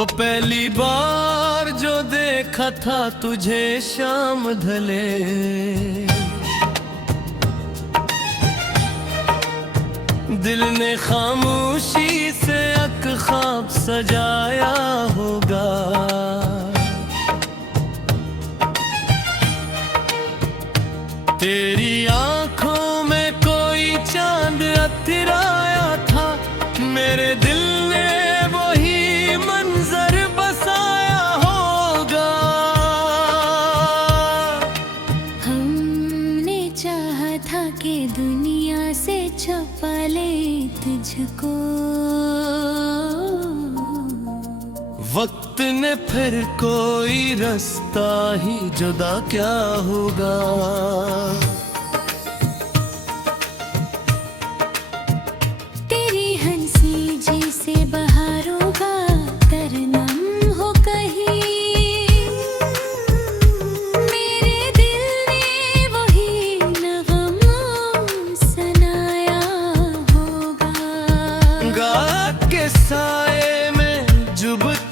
वो पहली बार जो देखा था तुझे शाम ढले, दिल ने खामोशी से एक ख्वाब सजाया होगा। तेरी आंखों में कोई चांद अतिराया था, मेरे दिल ने वही मंजर बसाया होगा। हमने चाहा था कि दुनिया से छुपा ले तुझको, वक्त ने फिर कोई रास्ता ही जुदा क्या होगा। तेरी हंसी जैसे बहारों का तरनम हो कहीं, मेरे दिल ने वही नगम सुनाया होगा। गात के साए में जुबता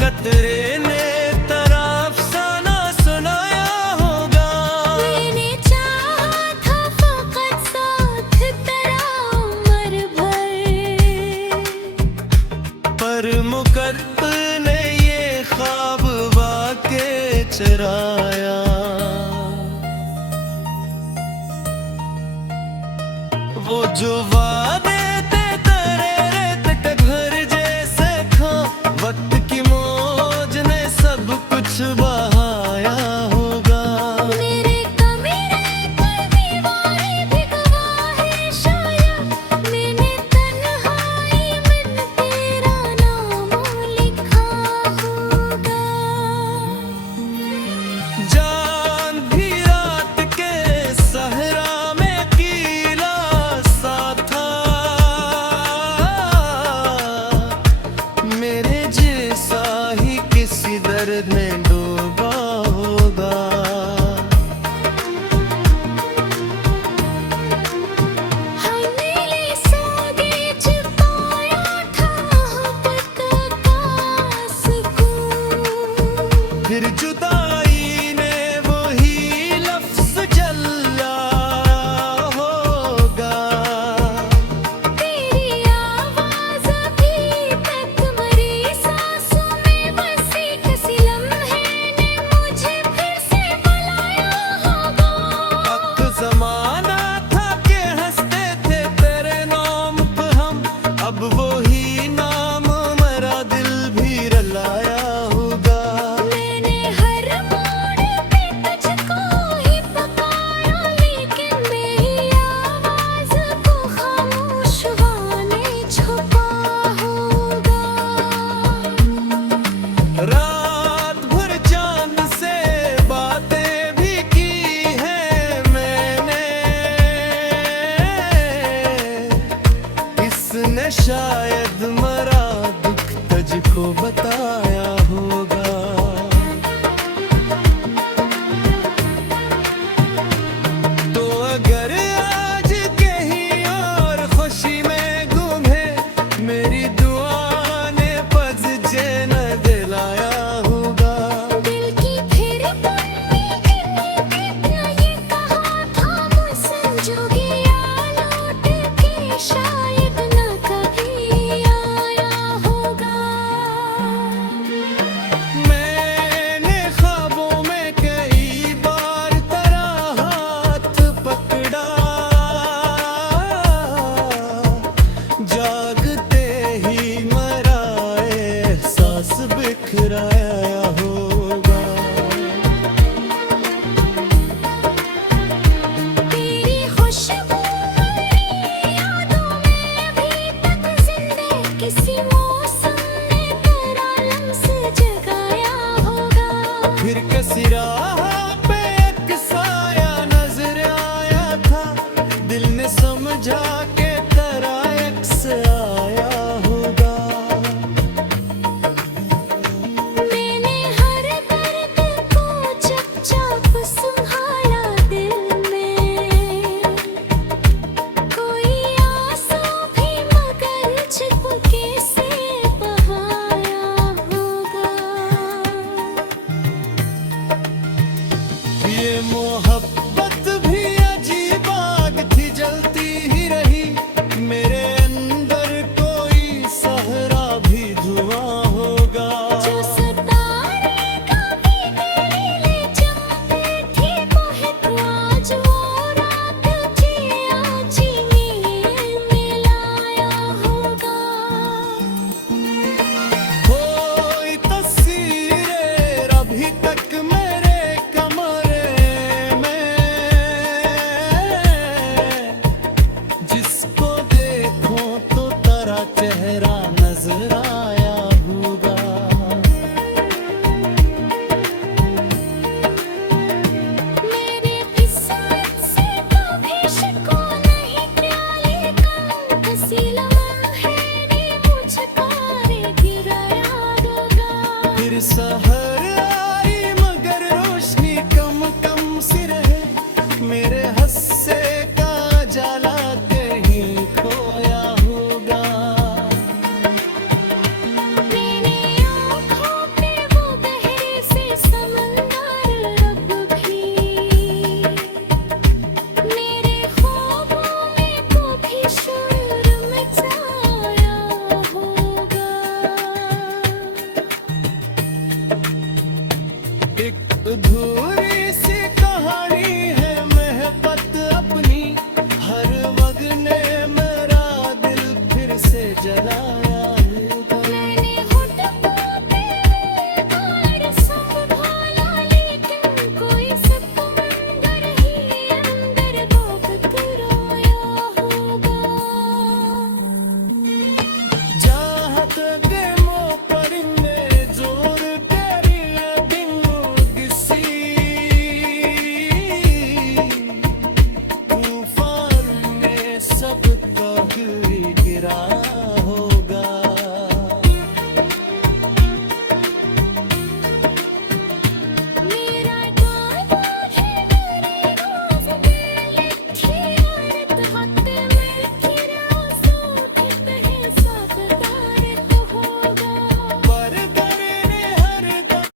कतरे ने तेरा अफसाना सुनाया होगा। मैंने चाहा था फकत साथ तेरा उम्र भर, पर मुकद्दर ने ये ख्वाब वाके चराया। वो जो वादे थे तेरे रेत के घर जैसे था, वक्त की मौज ने सब कुछ बहाया होगा। मेरे कमरे पर दीवारें भी गवाह है शायद, मैंने तन्हाई में तेरा नाम लिखा होगा। जान भी रात के सहरा में कीला सा था, मेरे जैसा ही किसी दर्द में डूबा होगा। हमने सौदे छुपाया था मोहब्बत का सुकून, फिर जुदाई ने वही लफ्ज जला होगा। तेरी आवाज़ अभी तक मेरी सांसों में बसी, किसी लम्हे ने मुझे फिर से बुलाया होगा। वक्त ज़माना था कि हंसते थे तेरे नाम पे हम, अब वही नाम मेरा दिल भी रलाया होगा। मैंने हर मोड़ पे तुझको ही पुकारा, लेकिन मेरी आवाज़ को खामोश वाने छुपा होगा। रात भर चांद से बातें भी की है मैंने, इसने शायद मरा दुख तुझको बताया होगा। तो अगर आज कहीं और खुशी में गुम है, मेरी दुआ ने पज चैन दिलाया होगा। दिल की फिर बुनी कितना ये कहा था मुझसे, जो गया लौट के शायद न कभी आया होगा। मैंने ख्वाबों में कई बार तेरा हाथ पकड़ा, जागते ही मरा एहसास बिखराया होगा। तेरी खुशबू मेरी यादों में अभी तक जिंदा, किसी मौसम ने तेरा लम्स जगाया होगा। फिर किसी राह पे एक साया नजर आया था, दिल ने समझा के तेरा एक से आया सहर आई मगर रोशनी कम कम सी रहे, मेरे हस्से का जाला कहीं खोया होगा। मेरी आँखों पे वो गहरे से समंदर अब भी, मेरे ख्वाबों में को भी शोर मचाया होगा। एक अधूरी सी कहानी है महबत अपनी, हर वक्त ने मेरा दिल फिर से जलाया होगा। मैंने होठों पे बार संभाला, लेकिन कोई समंदर ही अंदर बहुत रोया होगा। चाहत के मोह परिंदे जोर तेरी बिनु किसी, तूफान ने सब कभी गिरा होगा। मेरा गाना है मेरे रोज़ में लिखी आदत, हाथ में खिरा सूखत है सब तारीख होगा। पर करने हर दम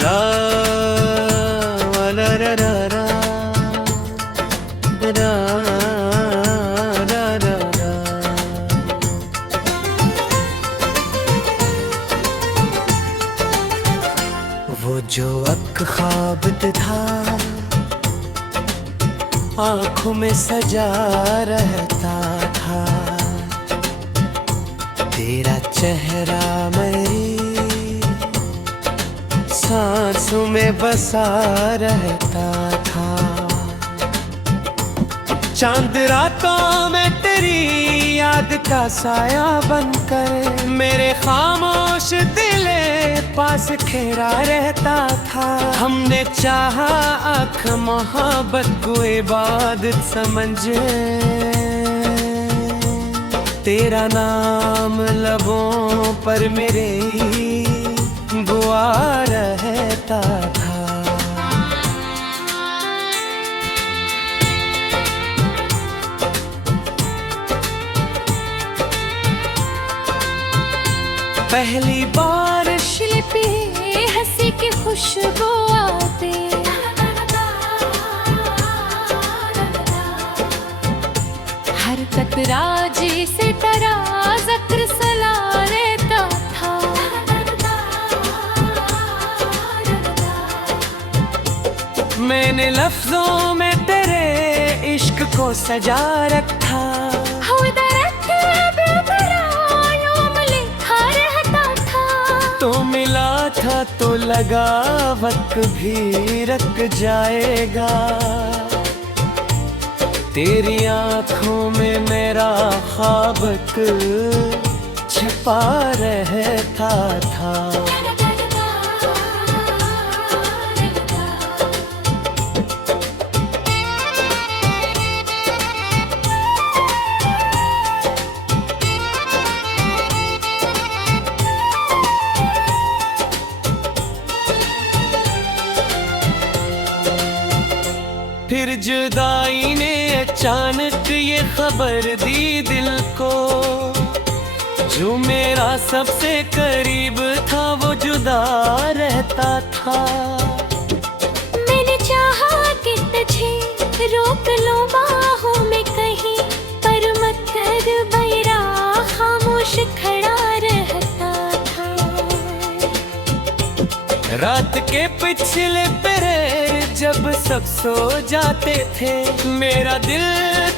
ला ला रा रा रा रा रा रा रा। वो जो अक ख्वाब था आंखों में सजा रहता था, तेरा चेहरा मेरी सांसों में बसा रहता था। चांद रातों में तेरी याद का साया बनकर मेरे खामोश दिले पास खेरा रहता था। हमने चाहा आँख मोहब्बत को इबादत समझे, तेरा नाम लबों पर मेरे बुआ रहता था। पहली बारिश लिपी हंसी की खुशबू आती, हर कतरा जी से तरा ज़क्र सला लेता था। मैंने लफ्जों में तेरे इश्क को सजा रखा, हो दरख्त बेकरारों में लिखा रहता था। तो मिला था तो लगा वक्त भी रख जाएगा, तेरी आंखों में मेरा ख्वाब छिपा रहता था। फिर जुदाई ने अचानक ये खबर दी दिल को, जो मेरा सबसे करीब था वो जुदा रहता था। मैंने चाहा कि तुझे रोक लो बाहों में कहीं, पर मत कर बैरा खामोश खड़ा रहता था। रात के पिछले पहर जब सब सो जाते थे, मेरा दिल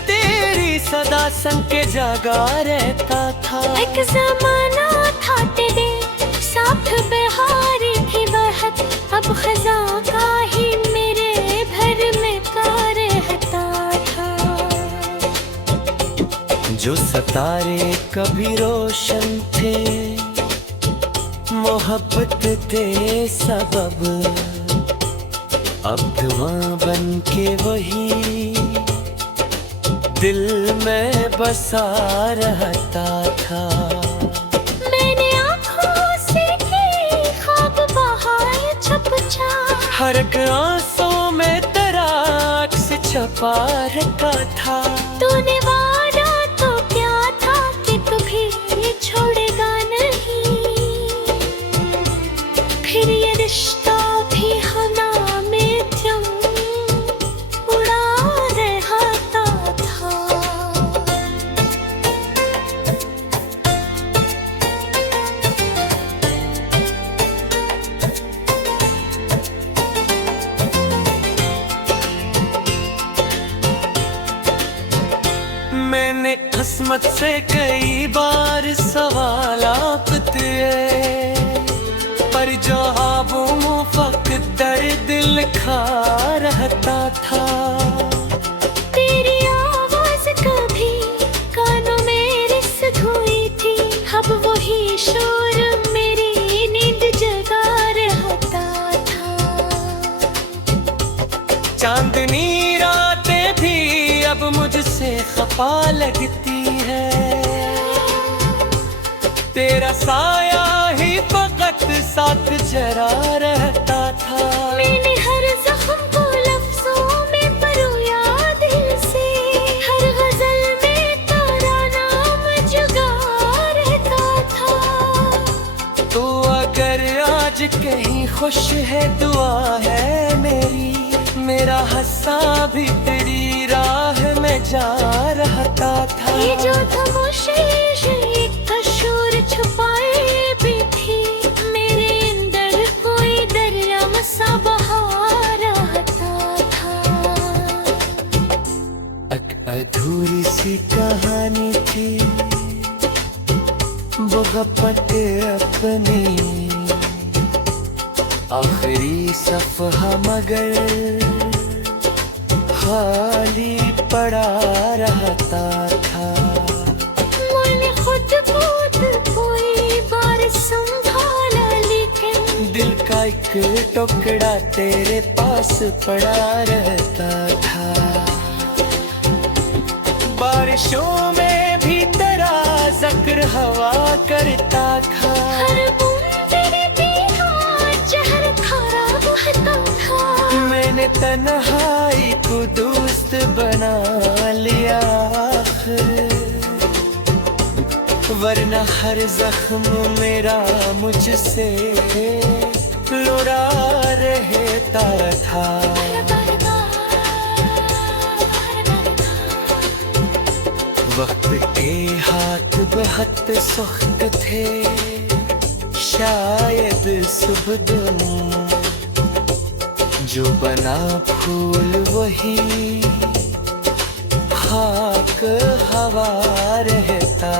तेरी सदा संग के जागा रहता था। एक जमाना था तेरे साथ बहारी थी बहत, अब खज़ां का ही मेरे घर में का रहता था। जो सितारे कभी रोशन थे मोहब्बत के सबब अब धुआं बन के वही दिल में बसा रहता था। मैंने आँखों से की ख्वाब बहाए छप छाप, हर एक आंसू में तेरा अक्स छपा रखा था। तूने वादा तो क्या था कि तू भी छोड़ेगा नहीं, फिर ये रिश्ता भी हम में क्यों उड़ा रहता था। मैंने किस्मत से कई बार सवाल किए, पर जवाबों मुफ्त दर्द लिखा रहता था। तेरी आवाज कभी कानों में रिस हुई थी, अब वही शोर मेरी नींद जगा रहता था। चांदनी रातें भी अब मुझसे खफा लगती है, तेरा साया ही फकत साथ जरा रहता था। मैंने हर जख्म को लफ्जों में परोया दिल से, हर गजल में तेरा नाम जुगा रहता था। तो अगर आज कहीं खुश है दुआ है मेरी, मेरा हंसा भी तेरी राह में जा रहता था। ये जो खामोशी एक कशोर छुपाए भी थी, मेरे अंदर कोई दरिया मसा बहा रहता था। अधूरी सी कहानी थी मोहब्बत अपनी, आखिरी सफ़हा मगर खाली पड़ा रहता था। मैंने खुद कोई बार संभाला, लेकिन दिल का एक टुकड़ा तेरे पास पड़ा रहता था। बारिशों में भी तेरा जिक्र हवा करता था। हर बूंद भी जहर खारा बहता था। मैंने तन्हाई को दोस्त बना लिया आखिर, वरना हर जख्म मेरा मुझसे लुढ़ा रहता था। वक्त के हाथ बहुत सख्त थे, शायद सुबह जो बना फूल वही खाक हवा रहता।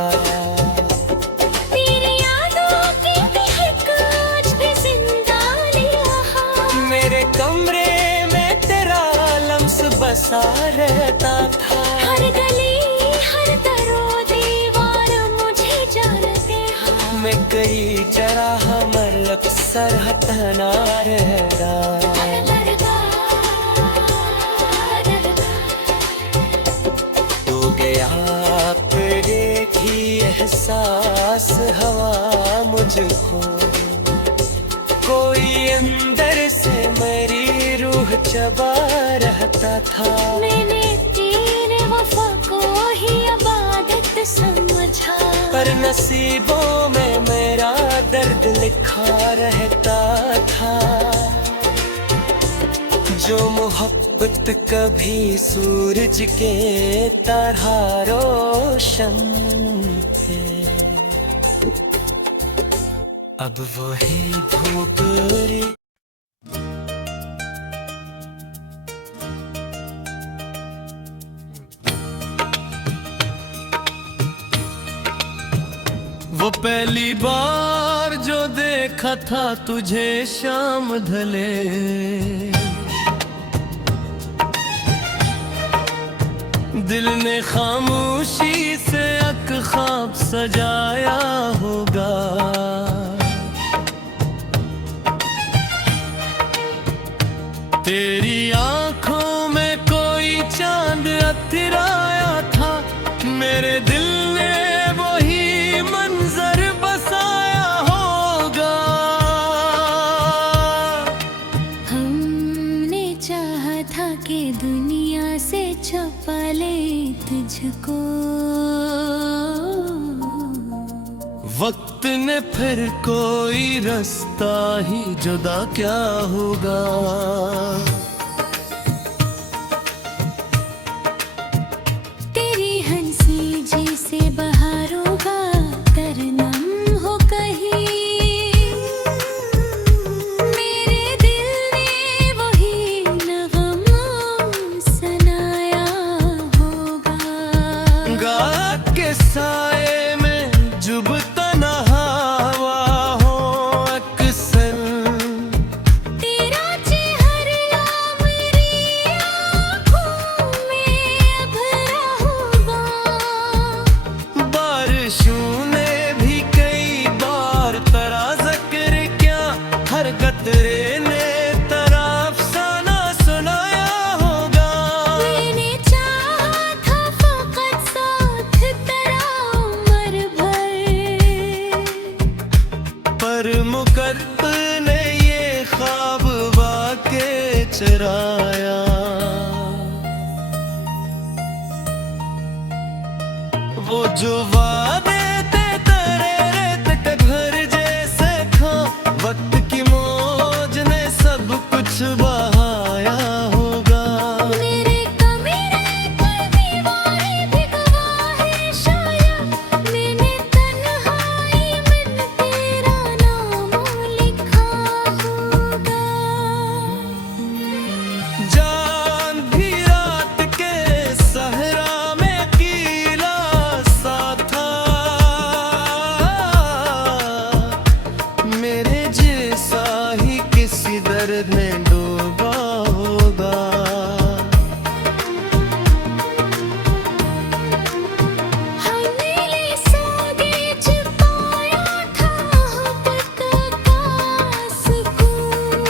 तेरी यादों की महक आज भी जिंदा लिया, मेरे कमरे में तेरा लम्स बसा रहता था। हर गली हर दरो दीवार मुझे जानते हैं। मैं कई जरा मरलब सरहतना रहता। तो गया तेरे की एहसास हवा मुझको, कोई अंदर से मेरी रूह चबा रहता था। मैंने तेरे वफा को ही इबादत समझा, पर नसीबों में मेरा दर्द लिखा रहता था। जो मोहब्बत कभी सूरज के तरह रोशन थे, अब वही धूप रे। वो पहली बार जो देखा था तुझे शाम ढले, दिल ने खामोशी से एक ख्वाब सजाया होगा। तेरी आंखों में कोई चांद अथराया था, मेरे दिल ने वही मंजर बसाया होगा। हमने चाहा था कि दुनिया से छुपा ले तुझको, वक्त ने फिर कोई रास्ता ही जुदा क्या होगा। तेरी हंसी जैसे बहारों का तरनम हो कहीं, मेरे दिल ने वही नगमा सुनाया होगा। गात के साए में जुबता कतरे ने तेरा अफसाना सुनाया होगा। मैंने चाहा था फकत साथ तेरा उम्र भर, पर मुकद्दर ने ये ख्वाब वाके चराया। वो जो वादे थे तेरे रेत के घर जैसे था, वक्त की मौज ने सब कुछ बहाया होगा। मेरे कमरे पर दीवारें भी गवाह है शायद, मैंने तन्हाई में तेरा नाम लिखा होगा। जान भी रात के सहरा में कीला सा था, मेरे जैसा ही किसी दर्द में डूबा होगा। हमने सोगे छुपाया था मोहब्बत का सुकून,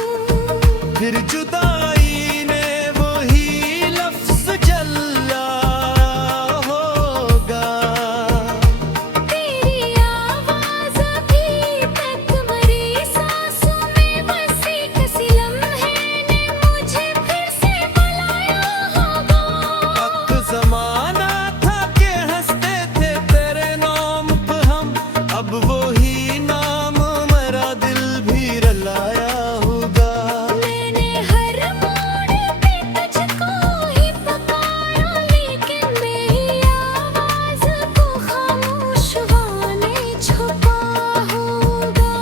फिर जुदाई ने वही लफ्ज जला होगा। तेरी आवाज़ अभी तक मेरी सांसों में बसी, किसी लम्हे ने मुझे फिर से बुलाया होगा। वक्त ज़माना था कि हंसते थे तेरे नाम पे हम, अब वही नाम मेरा दिल भी रलाया होगा। मैंने हर मोड़ पे तुझको ही पुकारा, लेकिन मेरी आवाज़ को खामोश ने छुपा होगा।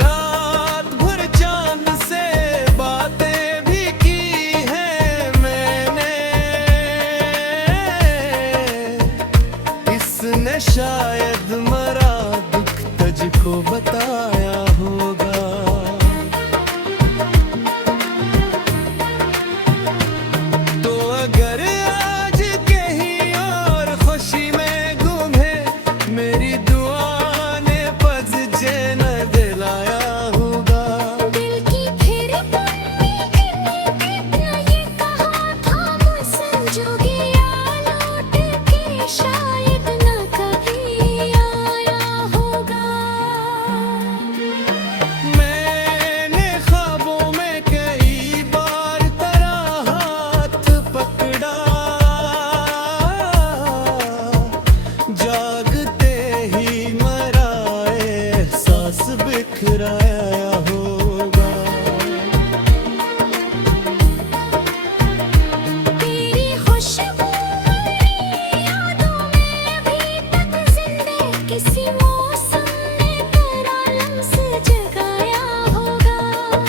रात भर चांद से बातें भी की हैं मैंने, इसने शायद मरा दुख तुझको बताया होगा। तो अगर आज कहीं और खुशी में गुम है, मेरी दुआ ने पज चैन दिलाया होगा। दिल की फिर पुन्नी कितना ये कहा था मुझसे, जो गया लौट के शायद न कभी आया होगा। मैंने ख्वाबों में कई बार तेरा हाथ पकड़ा, जागते ही मेरा एहसास बिखराया होगा। तेरी खुशबू मेरी यादों में अभी तक जिंदा, किसी मौसम ने तेरा लम्स जगाया होगा।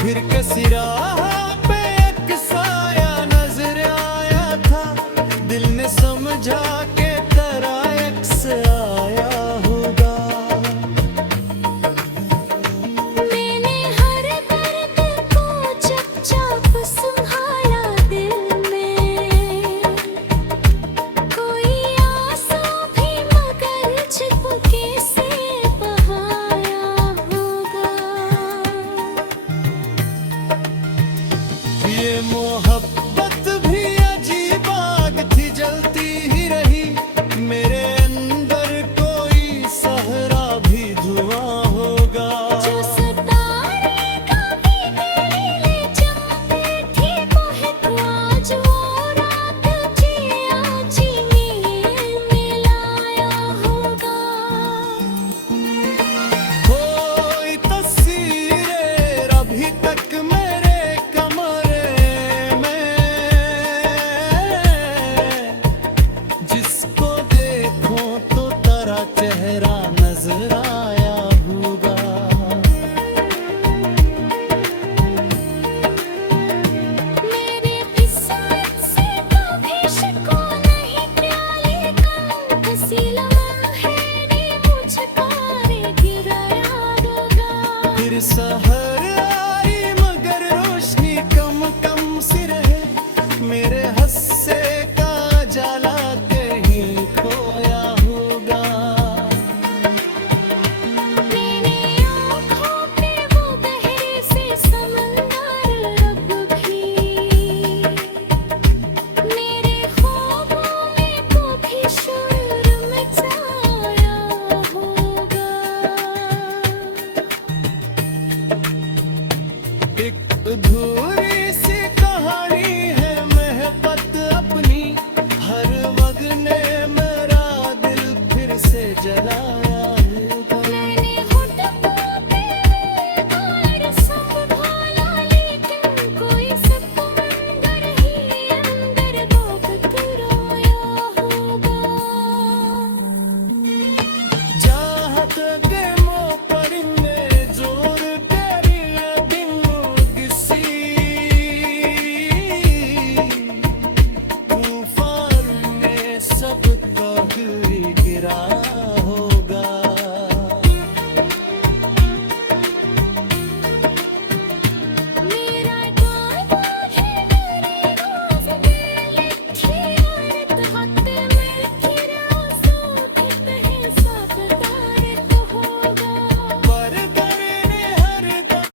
फिर किसी राह पे एक साया नजर आया था, दिल ने समझा के तेरा अक्स आया होगा। मैंने हर दर्द को चुपचाप संभाला दिल में, कोई आंसू भी मगर चुपके से बहाया होगा। सहर आई मगर रोशनी कम कम सी रहे, मेरे हस्से का जाला कहीं खोया होगा। मेरी आँखों पे वो गहरे से समंदर अब भी, मेरे ख्वाबों में कभी शोर मचाया होगा। एक धूप